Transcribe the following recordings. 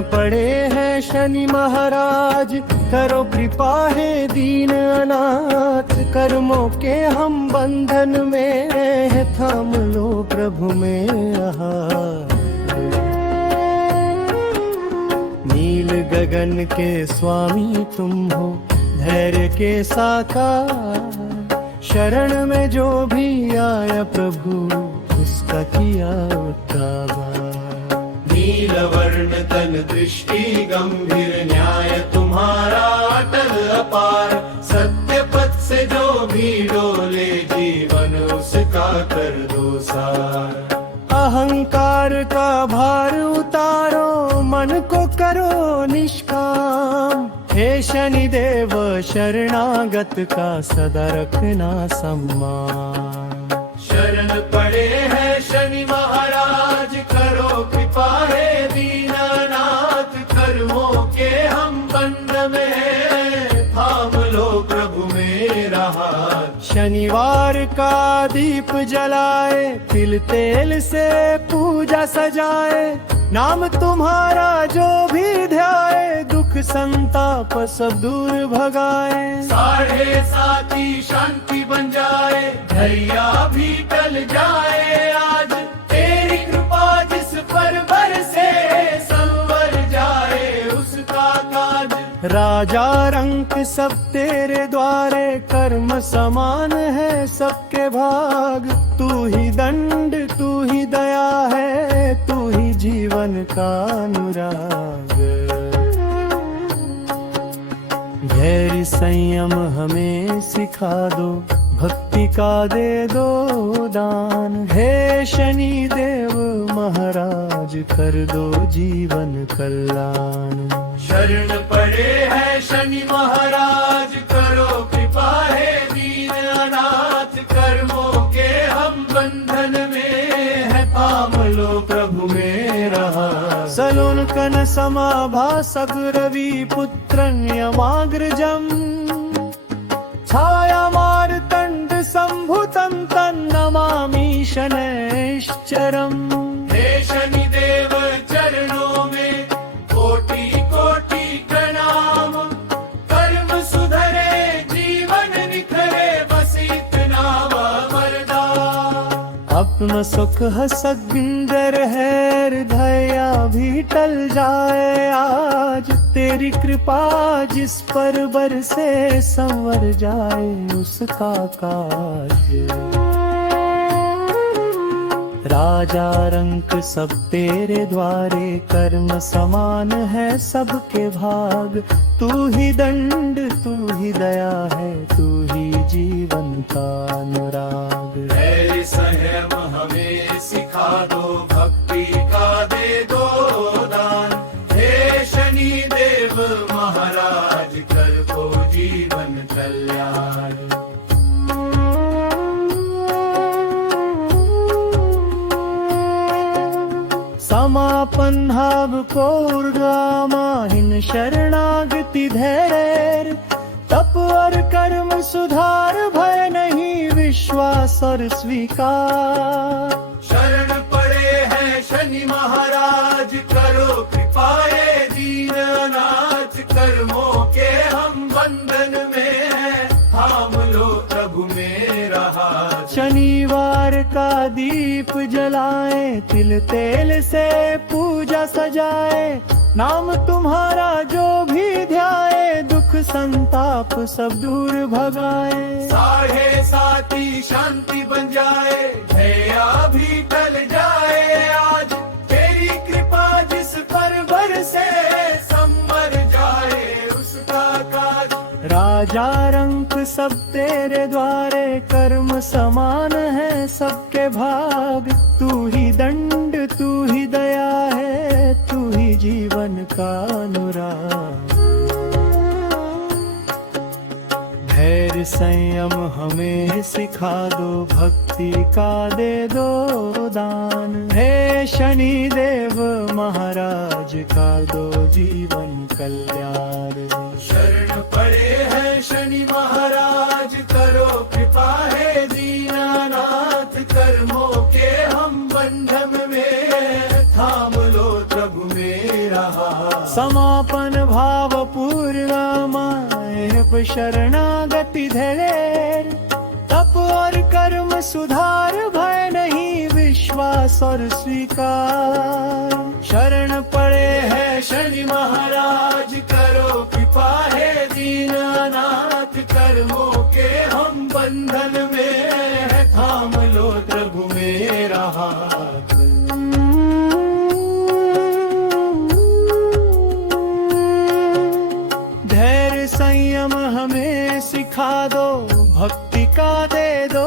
शरण पड़े हैं शनि महाराज, करो कृपा है दीन अनाथ। कर्मों के हम बंधन में है, थाम लो प्रभु मेरा हाथ। नील गगन के स्वामी तुम हो, धैर्य के साकार। शरण में जो भी आया प्रभु, उसका किया उद्धार। नील वर्ण तन दृष्टि गंभीर, न्याय तुम्हारा अटल अपार। सत्य पथ से जो भी डोले, जीवन उसका कर दो सार। अहंकार का भार उतारो, मन को करो निष्काम। हे शनिदेव शरणागत का सदा रखना सम्मान। शरण पड़े हैं शनि महाराज, करो कृपा है दीनानाथ। कर्मों के हम बंध में हैं, थाम लो प्रभु मेरा हाथ। शनिवार का दीप जलाए, तिल तेल से पूजा सजाए। नाम तुम्हारा जो भी ध्याए, दुख संताप सब दूर भगाए। साढ़े साथी शांति बन जाए, धैर्य भी टल जाए आज। तेरी कृपा जिस पर बरसे, संवर जाए उसका काज। राजा रंक सब तेरे द्वारे, कर्म समान है सबके भाग। तू ही दंड तू ही दया है, तू ही जीवन का अनुराग। धैर्य संयम हमें सिखा दो, भक्ति का दे दो दान। हे शनि देव महाराज, कर दो जीवन कल्याण। शरण पड़े हैं शनि महाराज, करो कृपा है दीन अनाथ। कर्मों के हम बंधन में है, थाम लो प्रभु मेरा हाथ। सलोनकन समाभासक रवि पुत्रं यमाग्रजम्, छाया मार्तण्ड संभुतं तन्नमामि शनैश्चरम्। हे शनि देव चरणों में कोटि कोटि प्रणाम। कर्म सुधरे जीवन निखरे, बस इतना वरदान। अपना सुख हसगिंदर है, हृदया भी टल जाए आज। तेरी कृपा जिस पर बरसे, संवर जाए उसका काज। राजा रंक सब तेरे द्वारे, कर्म समान है सबके भाग। तू ही दंड तू ही दया है, तू ही जीवन का अनुराग। धैर्य संयम हमें सिखा दो, भक्ति का दे दो दान। हे शनि देव महाराज, कर दो जीवन कल्याण। समापन भाव को ऊर्ध्वमाहिन, शरणागति धैर्य। तप और कर्म सुधार, भय नहीं विश्वास और स्वीकार। शरण पड़े हैं शनि महाराज, करो कृपाए दीन अनाथ। कर्मों के हम बंधन में हैं, थाम लो प्रभु मेरा हाथ। शनिवार का दीप जलाए, तिल तेल से पूजा सजाए। नाम तुम्हारा जो भी ध्याए, दुख संताप सब दूर भगाए। साढ़े साथी शांति बन जाए, धैर्य भी टल जाए आज। तेरी कृपा जिस पर बरसे, संवर जाए उसका काज। राजा रंक सब तेरे द्वारे, कर्म समान है सबके भाग। तू ही दंड तू ही दया है, तू ही जीवन का अनुराग। धैर्य संयम हमें सिखा दो, भक्ति का दे दो दान। हे शनि देव महाराज, का दो जीवन कल्याण। शरण पड़े हैं शनि महाराज, करो कृपा है दीनानाथ। कर्मों के हम बंधन में, थाम लो प्रभु मेरा हाथ। समापन भाव पूर्ण माए शरणागति धैर्य, तप और कर्म सुधार, भय नहीं विश्वास और स्वीकार। शरण पड़े हैं शनि महाराज, करो कृपा है दीनानाथ। कर्मों के हम बंधन में है, थाम लो प्रभु मेरा हाथ। धैर्य संयम हमें सिखा दो, भक्ति का दे दो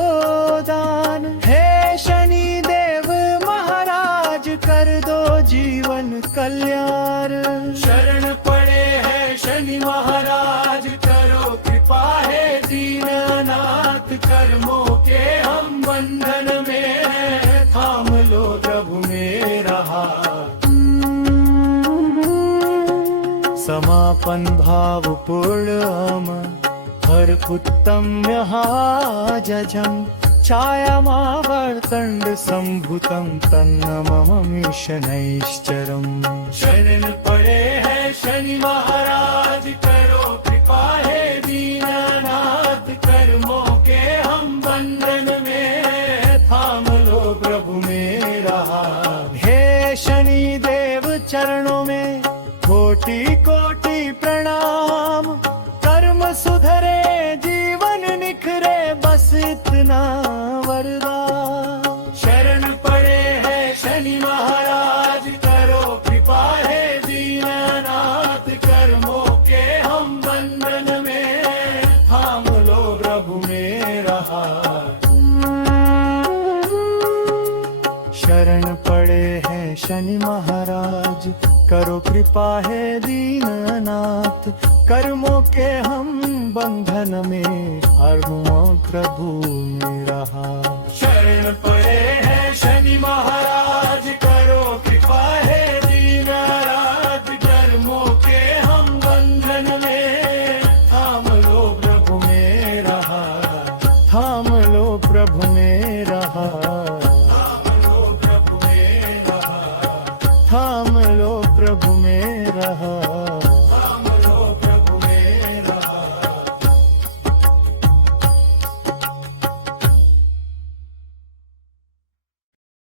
दान। हे शनि देव महाराज, कर दो जीवन कल्याण। शरण पड़े हैं शनि महाराज, करो कृपा है दीनानाथ। कर्मों के हम बंधन में हैं, थाम लो प्रभु मेरा हाथ। समापन भाव पूर्ण हर उत्तम्य जजम, छायामावर्तंड संभुतं तन्नमम शनैश्चरम्। शरण पड़े हैं शनि महाराज, करो कृपा है दीनानाथ। कर्मों के हम बंधन में, थाम लो प्रभु मेरा हाथ। हे शनि देव चरणों में कोटि कोटि प्रणाम। कर्म सुधरे जीवन निखरे, बस इतना वरदान। शरण पड़े हैं शनि महाराज, करो कृपा है दीनानाथ। कर्मों के हम बंधन में, थाम लो प्रभु मेरा हाथ। शरण पड़े हैं शनि महाराज, करो कृपा है दीननाथ। कर्मों के हम बंधन में, हरमो प्रभु मेरा हाथ। शरण पड़े हैं शनि महाराज, करो कृपा है दीनानाथ। कर्मों के हम बंधन में, थाम लो प्रभु मेरा हाथ। थाम लो प्रभु मेरा हाथ। थाम लो प्रभु मेरा हाथ। थाम लो प्रभु मेरा हाथ।